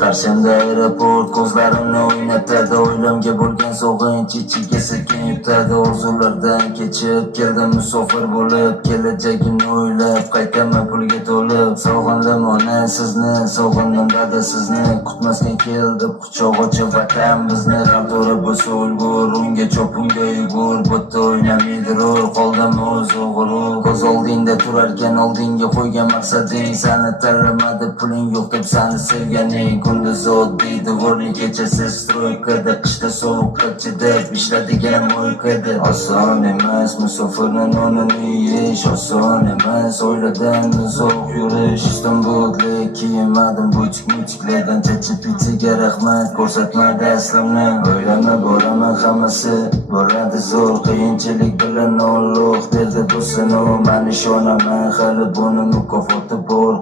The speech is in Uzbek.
Qarshimda aeroport ko'zlarimni o'ynatadi, o'ylamga bo'lgan sog'inch ichiga sekin yutadi. Orzulardan kechib keldim musofir bo'lib, kelajagimni o'ylab qaytaman pulga to'lib. Sog'indim ona sizni, sog'indim dada sizni, kutmasdan keldi quchoq ochib vatan bizni. Qalto'ri bo'lsa o'lgur, unga chopimga yugur, bitta o'ynamaydi rol, qoldim o'z o'g'ri. Ko'z oldingda turarkan oldinga qo'ygan maqsading, sani tanlamadi puling yo'q deb sani sevganing. Kunduz oddiy devorli, kechasi stroykada, qishda sovuqqa chidab ishladigan mo'ykada. Oson emas musofirni nonini yeyish, oson emas oiladan uzoq yurish. Istanbullik kiymadim butik-mutiklardan chachib, pizzaga rahmat ko'rsatmadi aslimni. O'ylama boraman hammasi bo'ladi zo'r, qiyinchilik bilan Alloh berdi bu sinov. Men ishonaman hali buni mukofoti bor.